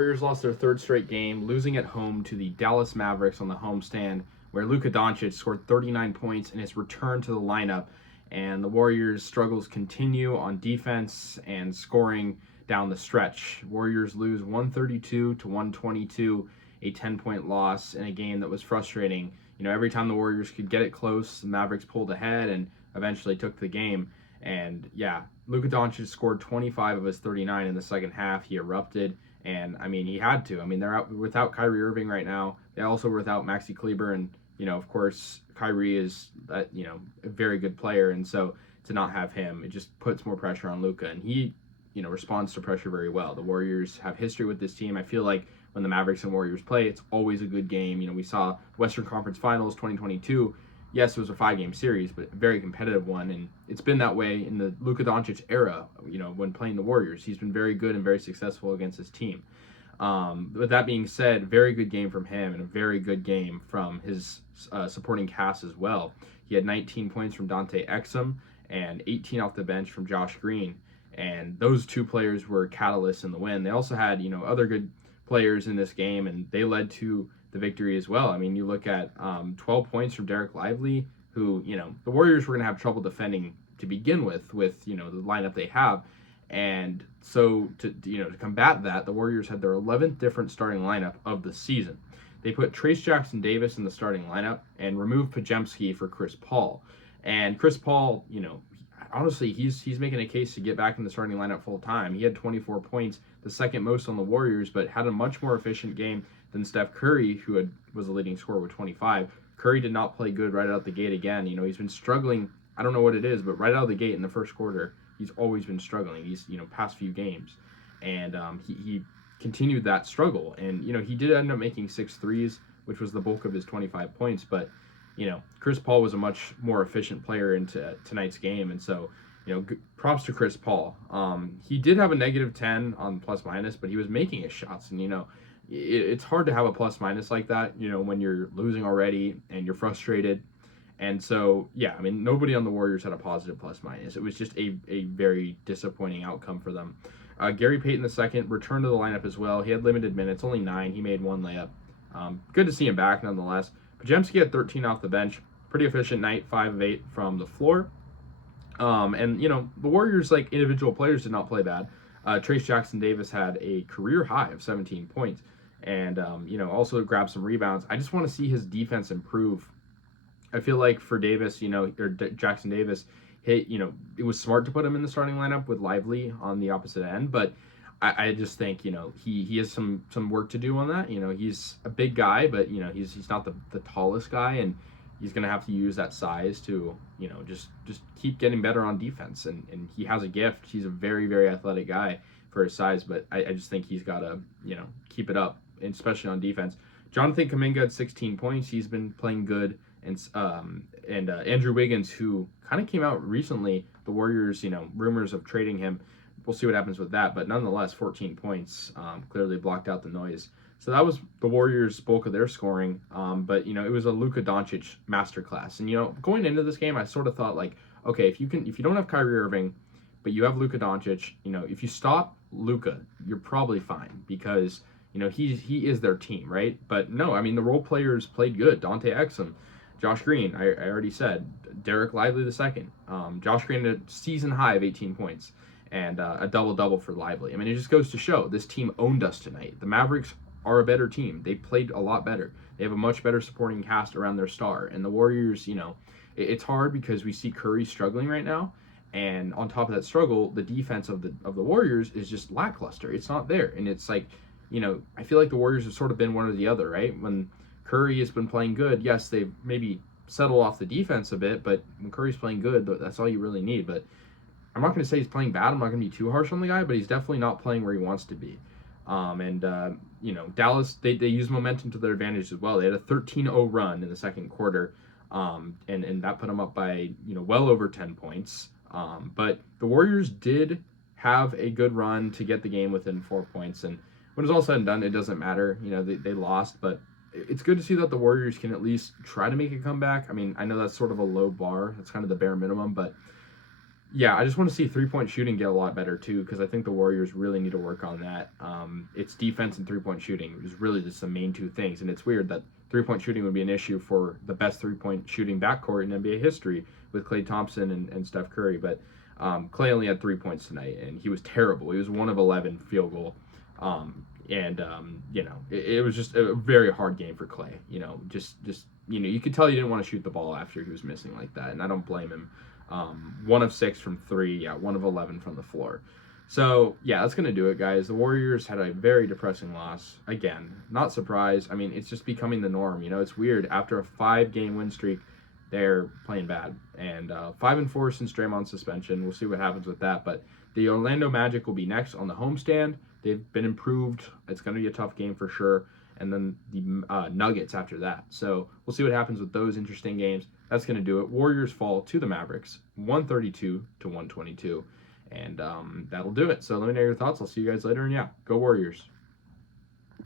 Warriors lost their third straight game, losing at home to the Dallas Mavericks on the homestand, where Luka Dončić scored 39 points in his return to the lineup. And the Warriors' struggles continue on defense and scoring down the stretch. Warriors lose 132 to 122, a 10-point loss in a game that was frustrating. Every time the Warriors could get it close, the Mavericks pulled ahead and eventually took the game. And yeah, Luka Dončić scored 25 of his 39 in the second half. He erupted. And, he had to. They're out without Kyrie Irving right now. They also were without Maxi Kleber. And, of course, Kyrie is, a very good player. And so to not have him, it just puts more pressure on Luka. And he, responds to pressure very well. The Warriors have history with this team. I feel like when the Mavericks and Warriors play, it's always a good game. We saw Western Conference Finals 2022. Yes, it was a 5-game series, but a very competitive one, and it's been that way in the Luka Dončić era, when playing the Warriors. He's been very good and very successful against his team. With that being said, very good game from him and a very good game from his supporting cast as well. He had 19 points from Dante Exum and 18 off the bench from Josh Green, and those two players were catalysts in the win. They also had, other good players in this game, and they led to the victory as well. You look at 12 points from Derek Lively, who, the Warriors were going to have trouble defending to begin with, the lineup they have. And so to combat that, the Warriors had their 11th different starting lineup of the season. They put Trayce Jackson-Davis in the starting lineup and removed Podziemski for Chris Paul. And Chris Paul, honestly, he's making a case to get back in the starting lineup full time. He had 24 points, the second most on the Warriors, but had a much more efficient game than Steph Curry, who was the leading scorer with 25. Curry did not play good right out the gate again. He's been struggling. I don't know what it is, but right out of the gate in the first quarter, he's always been struggling these, past few games. And he continued that struggle. And, he did end up making 6 threes, which was the bulk of his 25 points. But, Chris Paul was a much more efficient player into tonight's game. And so, props to Chris Paul. He did have a negative 10 on plus minus, but he was making his shots. And, it's hard to have a plus minus like that, when you're losing already and you're frustrated. And so, yeah, nobody on the Warriors had a positive plus minus. It was just a very disappointing outcome for them. Gary Payton II returned to the lineup as well. He had limited minutes, only 9. He made 1 layup. Good to see him back nonetheless. Podziemski had 13 off the bench. Pretty efficient night, 5 of 8 from the floor. And, the Warriors, individual players, did not play bad. Trayce Jackson-Davis had a career high of 17 points. And, also grabbed some rebounds. I just want to see his defense improve. I feel like for Davis, Jackson-Davis, it was smart to put him in the starting lineup with Lively on the opposite end. But I just think, he has some work to do on that. He's a big guy, but, he's not the tallest guy. And he's going to have to use that size to, just keep getting better on defense. And he has a gift. He's a very, very athletic guy for his size. But I just think he's got to, keep it up, especially on defense. Jonathan Kuminga had 16 points. He's been playing good. And Andrew Wiggins, who kind of came out recently, the Warriors, rumors of trading him. We'll see what happens with that. But nonetheless, 14 points clearly blocked out the noise. So that was the Warriors' bulk of their scoring. But, it was a Luka Dončić masterclass. And, going into this game, I sort of thought, okay, if you don't have Kyrie Irving, but you have Luka Dončić, if you stop Luka, you're probably fine because, he is their team, right? But no, the role players played good. Dante Exum, Josh Green, I already said, Derek Lively II. Josh Green had a season high of 18 points and a double-double for Lively. It just goes to show this team owned us tonight. The Mavericks are a better team. They played a lot better. They have a much better supporting cast around their star. And the Warriors, it's hard because we see Curry struggling right now. And on top of that struggle, the defense of the Warriors is just lackluster. It's not there. And it's I feel like the Warriors have sort of been one or the other, right? When Curry has been playing good, yes, they've maybe settled off the defense a bit, but when Curry's playing good, that's all you really need. But I'm not going to say he's playing bad. I'm not going to be too harsh on the guy, but he's definitely not playing where he wants to be. Dallas, they used momentum to their advantage as well. They had a 13-0 run in the second quarter, and that put them up by, well over 10 points. But the Warriors did have a good run to get the game within 4 points. And when it's all said and done, it doesn't matter. They lost, but it's good to see that the Warriors can at least try to make a comeback. I know that's sort of a low bar. That's kind of the bare minimum, but Yeah, I just want to see 3-point shooting get a lot better too, because I think the Warriors really need to work on that. It's defense and 3-point shooting is really just the main two things, and it's weird that 3-point shooting would be an issue for the best 3-point shooting backcourt in NBA history with Klay Thompson and Steph Curry. But Klay only had 3 points tonight, and he was terrible. He was 1 of 11 field goal, it was just a very hard game for Klay. You could tell he didn't want to shoot the ball after he was missing like that, and I don't blame him. 1 of 6 from 3, yeah, 1 of 11 from the floor. So, yeah, that's going to do it, guys. The Warriors had a very depressing loss. Again, not surprised. I mean, it's just becoming the norm. It's weird. After a 5-game win streak, they're playing bad. And 5-4 since Draymond's suspension. We'll see what happens with that. But the Orlando Magic will be next on the homestand. They've been improved. It's going to be a tough game for sure. And then the Nuggets after that. So we'll see what happens with those interesting games. That's going to do it. Warriors fall to the Mavericks, 132-122. And that'll do it. So let me know your thoughts. I'll see you guys later. And yeah, go Warriors.